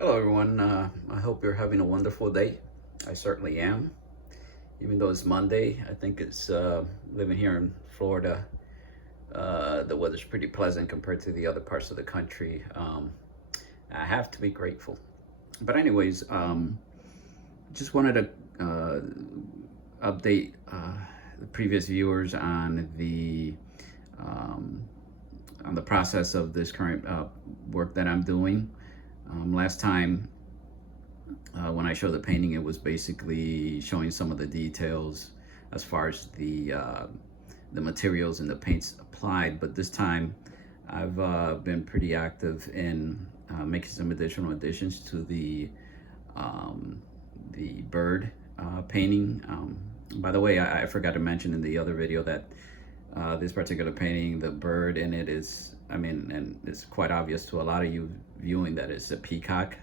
Hello, everyone. I hope you're having a wonderful day. I certainly am. Even though it's Monday, I think it's living here in Florida. The weather's pretty pleasant compared to the other parts of the country. I have to be grateful. But, anyways, just wanted to update the previous viewers um, on the process of this current work that I'm doing. Last time when I showed the painting, it was basically showing some of the details as far as the materials and the paints applied. But this time, I've been pretty active in making some additional additions to the bird painting. By the way, I forgot to mention in the other video that this particular painting, the bird in it is, I mean, and it's quite obvious to a lot of you viewing that it's a peacock,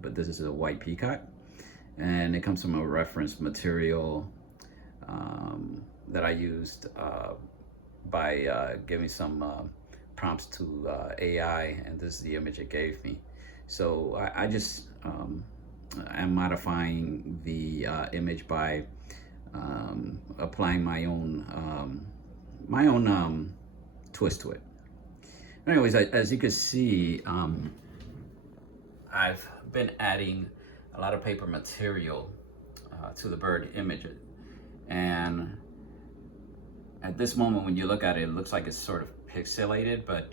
but this is a white peacock. And it comes from a reference material that I used by giving some prompts to AI, and this is the image it gave me. So I just am modifying the image by applying my own twist to it. Anyways, as you can see, I've been adding a lot of paper material to the bird image, and at this moment when you look at it, it looks like it's sort of pixelated, but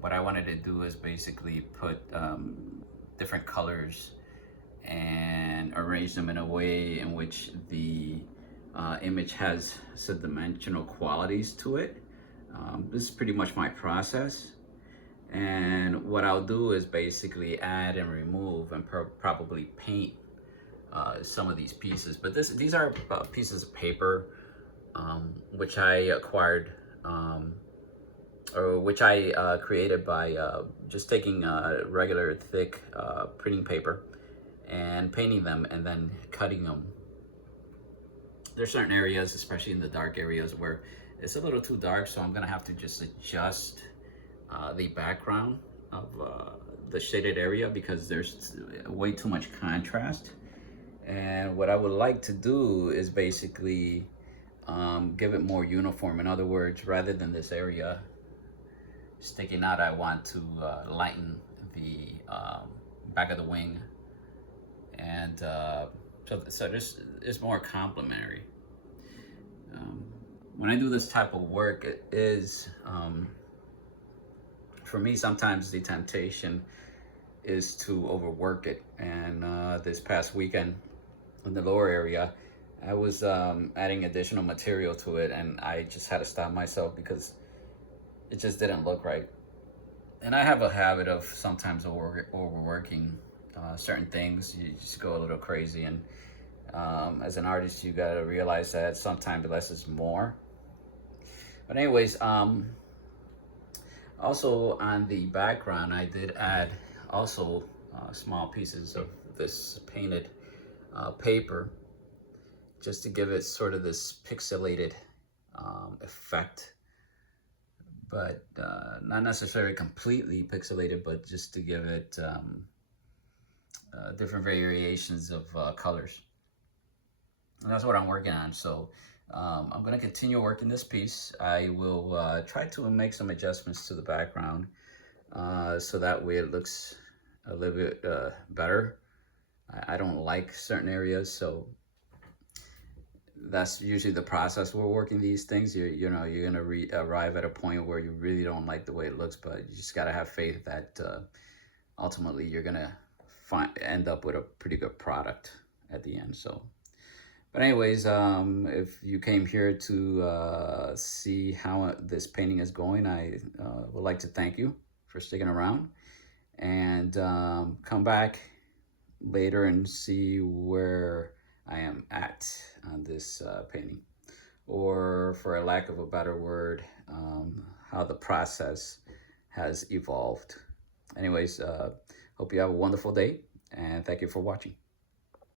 what I wanted to do is basically put different colors and arrange them in a way in which the image has some dimensional qualities to it. This is pretty much my process. And what I'll do is basically add and remove and probably paint some of these pieces. But these are pieces of paper which I acquired or which I created by just taking regular thick printing paper and painting them and then cutting them. There's certain areas, especially in the dark areas, where it's a little too dark, so I'm gonna have to just adjust the background of the shaded area because there's way too much contrast. And what I would like to do is basically give it more uniform. In other words, rather than this area sticking out, I want to lighten the back of the wing, and so this is more complementary. When I do this type of work, it is for me, sometimes the temptation is to overwork it. And this past weekend in the lower area, I was adding additional material to it, and I just had to stop myself because it just didn't look right. And I have a habit of sometimes overworking certain things. You just go a little crazy, and as an artist, you gotta realize that sometimes less is more. But anyways, also on the background, I did add also small pieces of this painted paper just to give it sort of this pixelated effect, but not necessarily completely pixelated, but just to give it different variations of colors. And that's what I'm working on. So I'm going to continue working this piece. I will try to make some adjustments to the background so that way it looks a little bit better. I don't like certain areas, so that's usually the process we're working these things. You know, you're going to arrive at a point where you really don't like the way it looks, but you just got to have faith that ultimately you're going to end up with a pretty good product at the end. So. But anyways, if you came here to see how this painting is going, I would like to thank you for sticking around, and come back later and see where I am at on this painting, or for a lack of a better word, how the process has evolved. Anyways, hope you have a wonderful day, and thank you for watching.